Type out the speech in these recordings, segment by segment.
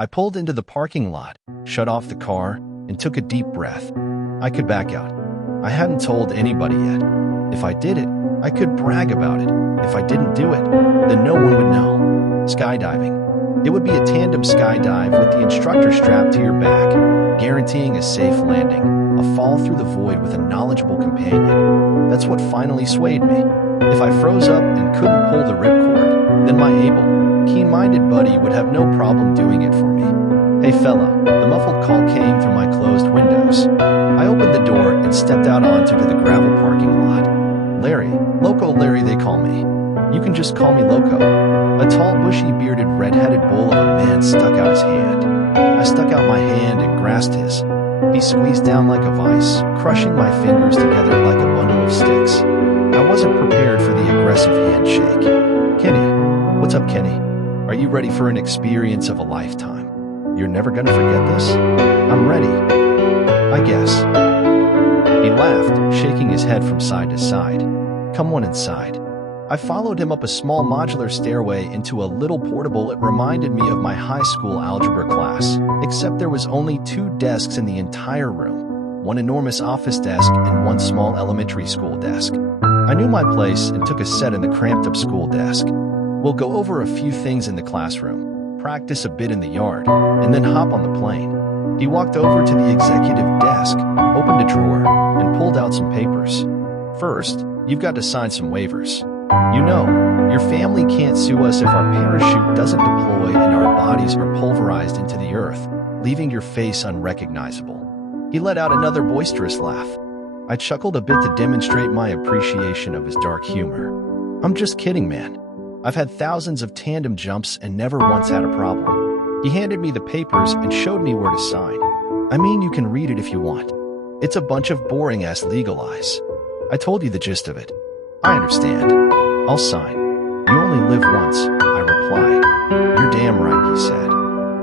I pulled into the parking lot, shut off the car, and took a deep breath. I could back out. I hadn't told anybody yet. If I did it, I could brag about it. If I didn't do it, then no one would know. Skydiving. It would be a tandem skydive with the instructor strapped to your back, guaranteeing a safe landing, a fall through the void with a knowledgeable companion. That's what finally swayed me. If I froze up and couldn't pull the ripcord, then my able, keen-minded buddy would have no problem doing it for me. "Hey fella," the muffled call came through my closed windows. I opened the door and stepped out onto the gravel parking lot. "Larry, Loco Larry they call me. You can just call me Loco." A tall, bushy-bearded, red-headed bull of a man stuck out his hand. I stuck out my hand and grasped his. He squeezed down like a vice, crushing my fingers together like a bundle of sticks. I wasn't prepared for the aggressive handshake. "Kenny." "What's up, Kenny? Are you ready for an experience of a lifetime? You're never gonna forget this?" "I'm ready, I guess." He laughed, shaking his head from side to side. "Come on inside." I followed him up a small modular stairway into a little portable. It reminded me of my high school algebra class, except there was only 2 desks in the entire room, one enormous office desk and one small elementary school desk. I knew my place and took a set in the cramped-up school desk. "We'll go over a few things in the classroom, practice a bit in the yard, and then hop on the plane." He walked over to the executive desk, opened a drawer, and pulled out some papers. "First, you've got to sign some waivers. You know, your family can't sue us if our parachute doesn't deploy and our bodies are pulverized into the earth, leaving your face unrecognizable." He let out another boisterous laugh. I chuckled a bit to demonstrate my appreciation of his dark humor. "I'm just kidding, man. I've had thousands of tandem jumps and never once had a problem." He handed me the papers and showed me where to sign. "I mean, you can read it if you want. It's a bunch of boring-ass legalize. I told you the gist of it." "I understand. I'll sign. You only live once," I replied. "You're damn right," he said.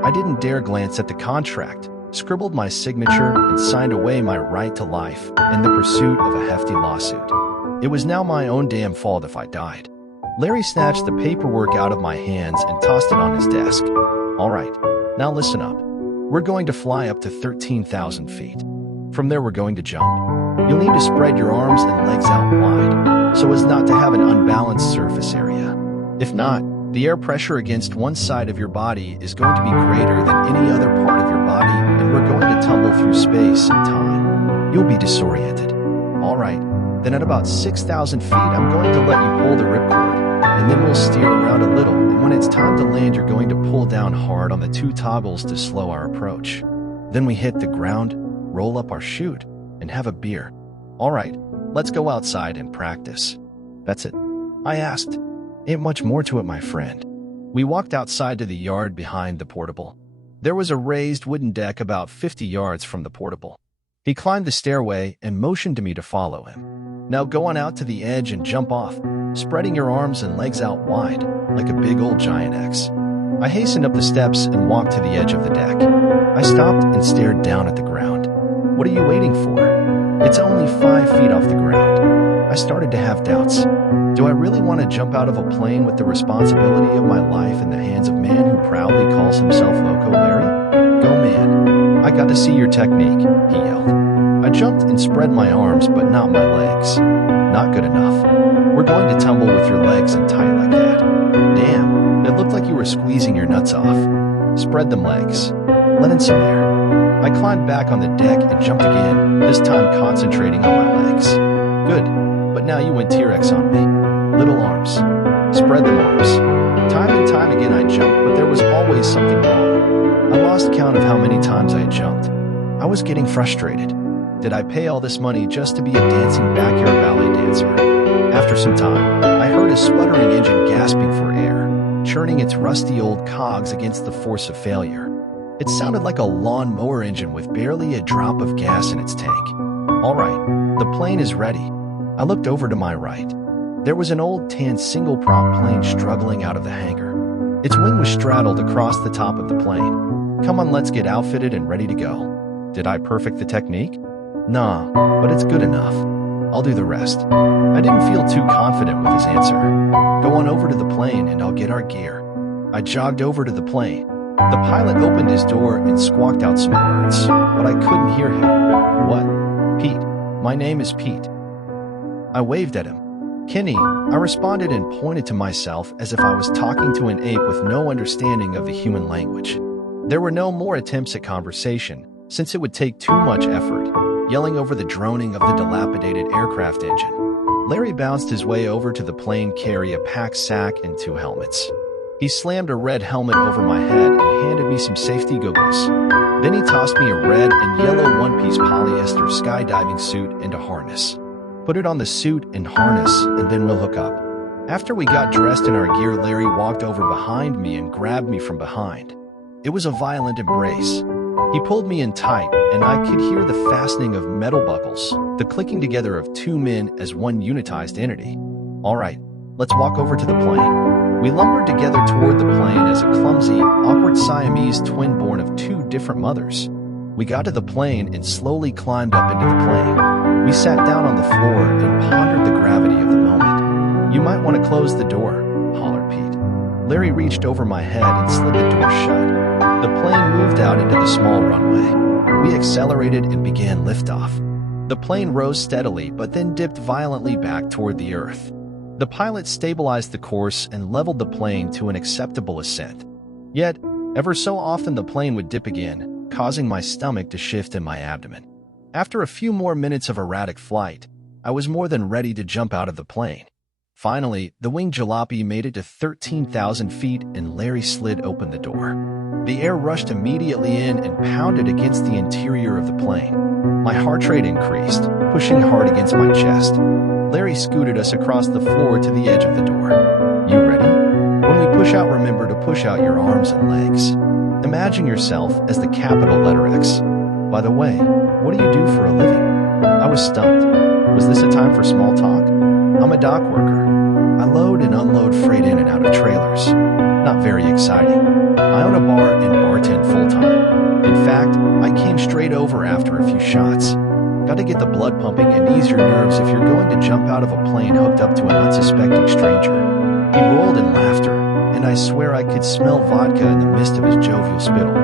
I didn't dare glance at the contract, scribbled my signature, and signed away my right to life in the pursuit of a hefty lawsuit. It was now my own damn fault if I died. Larry snatched the paperwork out of my hands and tossed it on his desk. "All right, now listen up. We're going to fly up to 13,000 feet. From there we're going to jump. You'll need to spread your arms and legs out wide, so as not to have an unbalanced surface area. If not, the air pressure against one side of your body is going to be greater than any other part of your body, and we're going to tumble through space and time. You'll be disoriented. All right, then at about 6,000 feet, I'm going to let you pull the ripcord, and then we'll steer around a little, and when it's time to land, you're going to pull down hard on the 2 toggles to slow our approach. Then we hit the ground, roll up our chute, and have a beer. All right, let's go outside and practice." "That's it?" I asked. "Ain't much more to it, my friend." We walked outside to the yard behind the portable. There was a raised wooden deck about 50 yards from the portable. He climbed the stairway and motioned to me to follow him. "Now go on out to the edge and jump off, spreading your arms and legs out wide, like a big old giant X." I hastened up the steps and walked to the edge of the deck. I stopped and stared down at the ground. "What are you waiting for? It's only 5 feet off the ground." I started to have doubts. Do I really want to jump out of a plane with the responsibility of my life in the hands of a man who proudly calls himself Loco Larry? "Go, man. I got to see your technique," he yelled. I jumped and spread my arms, but not my legs. "Not good enough. We're going to tumble with your legs in tight like that." "Damn, it looked like you were squeezing your nuts off." "Spread them legs. Let in some air." I climbed back on the deck and jumped again, this time concentrating on my legs. "Good, but now you went T-Rex on me. Little arms. Spread them arms." Time and time again I jumped, but there was always something wrong. I lost count of how many times I jumped. I was getting frustrated. Did I pay all this money just to be a dancing backyard ballet dancer? After some time, I heard a sputtering engine gasping for air, churning its rusty old cogs against the force of failure. It sounded like a lawn-mower engine with barely a drop of gas in its tank. "All right, the plane is ready." I looked over to my right. There was an old tan single-prop plane struggling out of the hangar. Its wing was straddled across the top of the plane. "Come on, let's get outfitted and ready to go." Did I perfect the technique? Nah, but it's good enough. I'll do the rest. I didn't feel too confident with his answer. "Go on over to the plane and I'll get our gear." I jogged over to the plane, The pilot opened his door and squawked out some words, but I couldn't hear him. What? Pete. My name is Pete. I waved at him. Kenny, I responded and pointed to myself as if I was talking to an ape with no understanding of the human language. There were no more attempts at conversation, since it would take too much effort, yelling over the droning of the dilapidated aircraft engine. Larry bounced his way over to the plane, carry a pack sack and 2 helmets. He slammed a red helmet over my head and handed me some safety goggles. Then he tossed me a red and yellow one-piece polyester skydiving suit and a harness. Put it on the suit and harness, and then we'll hook up. After we got dressed in our gear, Larry walked over behind me and grabbed me from behind. It was a violent embrace. He pulled me in tight, and I could hear the fastening of metal buckles, the clicking together of 2 men as one unitized entity. All right, let's walk over to the plane. We lumbered together toward the plane as a clumsy, awkward Siamese twin born of 2 different mothers. We got to the plane and slowly climbed up into the plane. We sat down on the floor and pondered the gravity of the moment. You might want to close the door, hollered Pete. Larry reached over my head and slid the door shut. The plane moved out into the small runway. We accelerated and began liftoff. The plane rose steadily but then dipped violently back toward the earth. The pilot stabilized the course and leveled the plane to an acceptable ascent. Yet, ever so often the plane would dip again, causing my stomach to shift in my abdomen. After a few more minutes of erratic flight, I was more than ready to jump out of the plane. Finally, the winged jalopy made it to 13,000 feet and Larry slid open the door. The air rushed immediately in and pounded against the interior of the plane. My heart rate increased, pushing hard against my chest. Larry scooted us across the floor to the edge of the door. You ready? When we push out, remember to push out your arms and legs. Imagine yourself as the capital letter X. By the way, what do you do for a living? I was stumped. Was this a time for small talk? I'm a dock worker. I load and unload freight in and out of trailers. Not very exciting. I own a bar and bartend full-time. In fact, I came straight over after a few shots. Got to get the blood pumping and ease your nerves if you're going to jump out of a plane hooked up to an unsuspecting stranger. He rolled in laughter, and I swear I could smell vodka in the mist of his jovial spittle.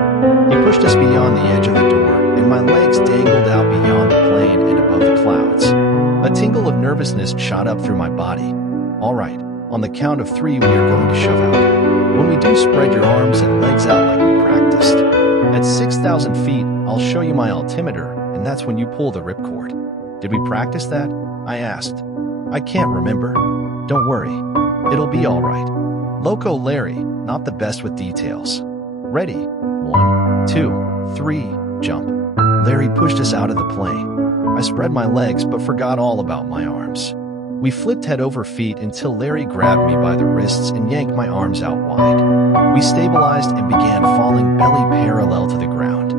He pushed us beyond the edge of the door, and my legs dangled out beyond the plane and above the clouds. A tingle of nervousness shot up through my body. All right, on the count of 3 we are going to shove out. When we do, spread your arms and legs out like we practiced. At 6,000 feet, I'll show you my altimeter, and that's when you pull the ripcord. Did we practice that? I asked. I can't remember. Don't worry. It'll be all right. Loco Larry, not the best with details. Ready? 1, 2, 3, jump. Larry pushed us out of the plane. I spread my legs but forgot all about my arms. We flipped head over feet until Larry grabbed me by the wrists and yanked my arms out wide. We stabilized and began falling belly parallel to the ground.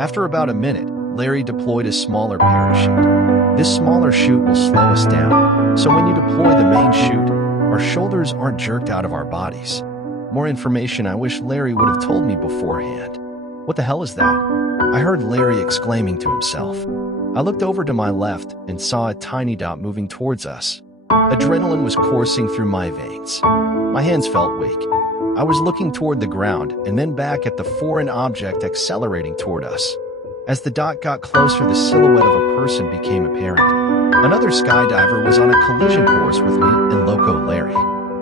After about a minute, Larry deployed a smaller parachute. This smaller chute will slow us down, so when you deploy the main chute, our shoulders aren't jerked out of our bodies. More information I wish Larry would have told me beforehand. What the hell is that? I heard Larry exclaiming to himself. I looked over to my left and saw a tiny dot moving towards us. Adrenaline was coursing through my veins. My hands felt weak. I was looking toward the ground and then back at the foreign object accelerating toward us. As the dot got closer, the silhouette of a person became apparent. Another skydiver was on a collision course with me and Loco Larry.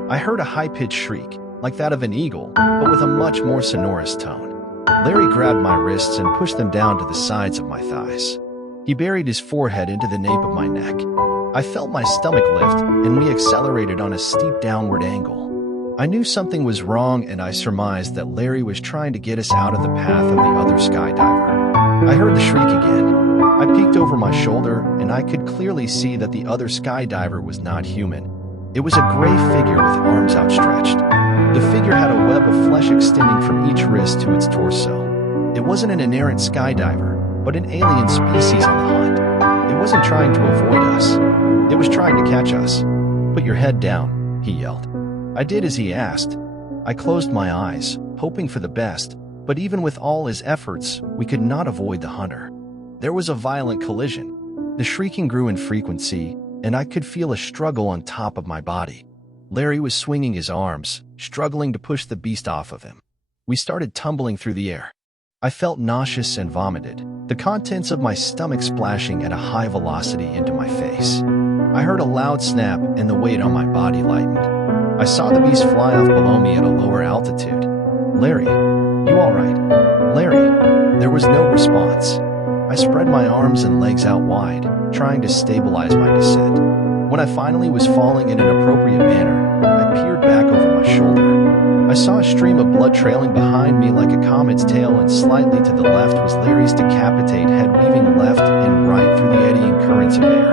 I heard a high-pitched shriek, like that of an eagle, but with a much more sonorous tone. Larry grabbed my wrists and pushed them down to the sides of my thighs. He buried his forehead into the nape of my neck. I felt my stomach lift, and we accelerated on a steep downward angle. I knew something was wrong, and I surmised that Larry was trying to get us out of the path of the other skydiver. I heard the shriek again. I peeked over my shoulder, and I could clearly see that the other skydiver was not human. It was a gray figure with arms outstretched. The figure had a web of flesh extending from each wrist to its torso. It wasn't an inerrant skydiver, but an alien species on the hunt. It wasn't trying to avoid us. It was trying to catch us. Put your head down, he yelled. I did as he asked. I closed my eyes, hoping for the best, but even with all his efforts, we could not avoid the hunter. There was a violent collision. The shrieking grew in frequency, and I could feel a struggle on top of my body. Larry was swinging his arms, struggling to push the beast off of him. We started tumbling through the air. I felt nauseous and vomited, the contents of my stomach splashing at a high velocity into my face. I heard a loud snap and the weight on my body lightened. I saw the beast fly off below me at a lower altitude. "Larry, you all right? Larry?" There was no response. I spread my arms and legs out wide, trying to stabilize my descent. When I finally was falling in an appropriate manner, I peered back over my shoulder. I saw a stream of blood trailing behind me like a comet's tail, and slightly to the left was Larry's decapitated head weaving left and right through the eddying currents of air.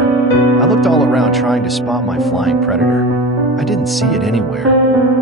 I looked all around trying to spot my flying predator. I didn't see it anywhere.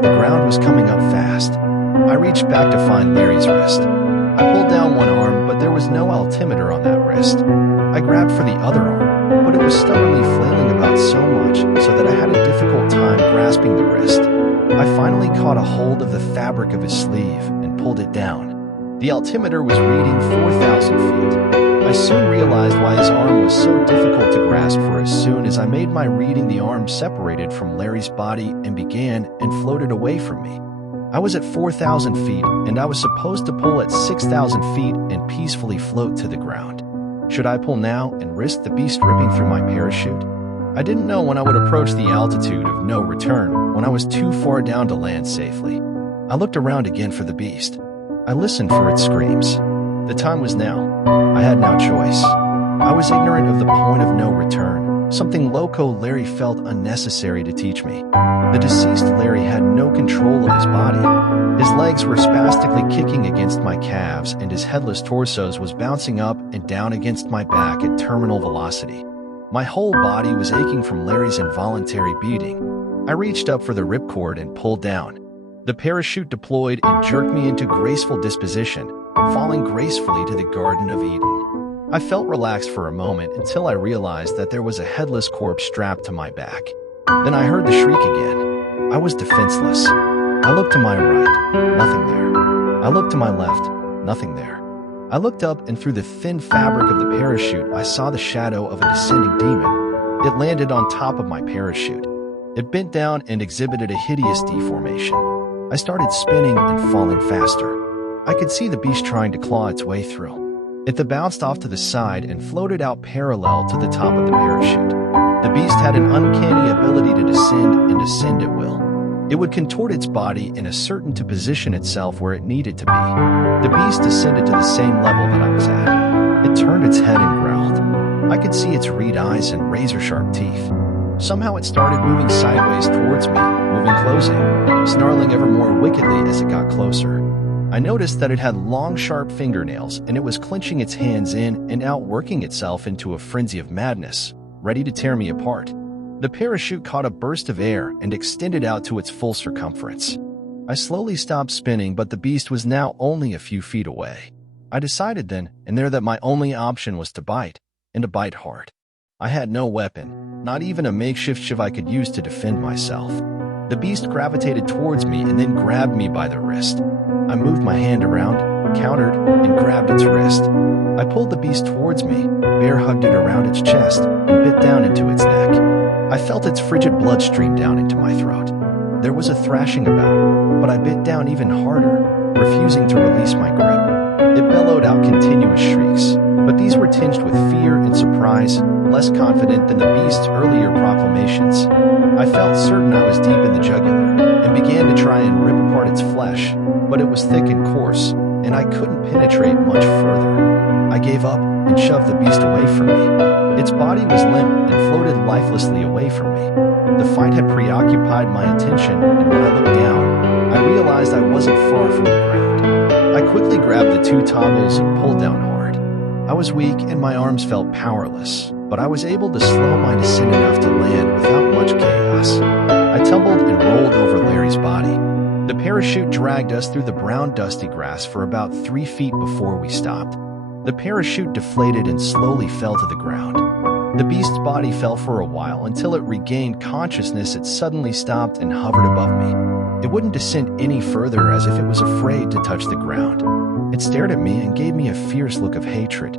The ground was coming up fast. I reached back to find Larry's wrist. I pulled down one arm, but there was no altimeter on that wrist. I grabbed for the other arm, but it was stubbornly flailing about so much so that I had a difficult time grasping the wrist. I finally caught a hold of the fabric of his sleeve and pulled it down. The altimeter was reading 4,000 feet. I soon realized why his arm was so difficult to grasp, for as soon as I made my reading, the arm separated from Larry's body and began and floated away from me. I was at 4,000 feet, and I was supposed to pull at 6,000 feet and peacefully float to the ground. Should I pull now and risk the beast ripping through my parachute? I didn't know when I would approach the altitude of no return, when I was too far down to land safely. I looked around again for the beast. I listened for its screams. The time was now. I had no choice. I was ignorant of the point of no return, something Loco Larry felt unnecessary to teach me. The deceased Larry had no control of his body. His legs were spastically kicking against my calves, and his headless torso was bouncing up and down against my back at terminal velocity. My whole body was aching from Larry's involuntary beating. I reached up for the ripcord and pulled down. The parachute deployed and jerked me into graceful disposition, falling gracefully to the Garden of Eden. I felt relaxed for a moment until I realized that there was a headless corpse strapped to my back. Then I heard the shriek again. I was defenseless. I looked to my right, nothing there. I looked to my left, nothing there. I looked up, and through the thin fabric of the parachute, I saw the shadow of a descending demon. It landed on top of my parachute. It bent down and exhibited a hideous deformation. I started spinning and falling faster. I could see the beast trying to claw its way through. It bounced off to the side and floated out parallel to the top of the parachute. The beast had an uncanny ability to descend and ascend at will. It would contort its body in a certain to position itself where it needed to be. The beast descended to the same level that I was at. It turned its head and growled. I could see its red eyes and razor-sharp teeth. Somehow it started moving sideways towards me, moving closing, snarling ever more wickedly as it got closer. I noticed that it had long, sharp fingernails, and it was clenching its hands in and out, working itself into a frenzy of madness, ready to tear me apart. The parachute caught a burst of air and extended out to its full circumference. I slowly stopped spinning, but the beast was now only a few feet away. I decided then and there that my only option was to bite, and to bite hard. I had no weapon, not even a makeshift shiv I could use to defend myself. The beast gravitated towards me and then grabbed me by the wrist. I moved my hand around, countered, and grabbed its wrist. I pulled the beast towards me, bear hugged it around its chest, and bit down into its neck. I felt its frigid blood stream down into my throat. There was a thrashing about, but I bit down even harder, refusing to release my grip. It bellowed out continuous shrieks, but these were tinged with fear and surprise, less confident than the beast's earlier proclamations. I felt certain I was deep in the jugular, and began to try and rip apart its flesh, but it was thick and coarse, and I couldn't penetrate much further. I gave up and shoved the beast away from me. Its body was limp and floated lifelessly away from me. The fight had preoccupied my attention, and when I looked down, I realized I wasn't far from the ground. I quickly grabbed the two toggles and pulled down hard. I was weak and my arms felt powerless, but I was able to slow my descent enough to land without much chaos. I tumbled and rolled over Larry's body. The parachute dragged us through the brown dusty grass for about 3 feet before we stopped. The parachute deflated and slowly fell to the ground. The beast's body fell for a while until it regained consciousness. It suddenly stopped and hovered above me. It wouldn't descend any further, as if it was afraid to touch the ground. It stared at me and gave me a fierce look of hatred.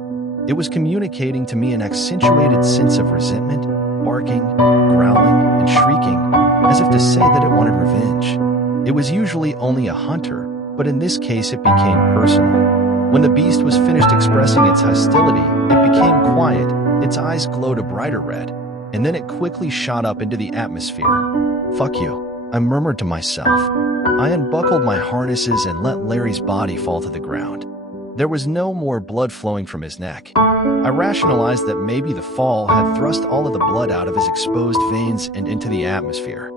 It was communicating to me an accentuated sense of resentment, barking, growling, and shrieking, as if to say that it wanted revenge. It was usually only a hunter, but in this case it became personal. When the beast was finished expressing its hostility, it became quiet, its eyes glowed a brighter red, and then it quickly shot up into the atmosphere. "Fuck you," I murmured to myself. I unbuckled my harnesses and let Larry's body fall to the ground. There was no more blood flowing from his neck. I rationalized that maybe the fall had thrust all of the blood out of his exposed veins and into the atmosphere.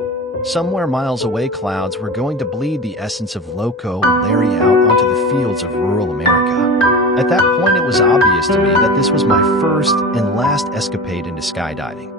Somewhere miles away, clouds were going to bleed the essence of Loco and Larry out onto the fields of rural America. At that point, it was obvious to me that this was my first and last escapade into skydiving.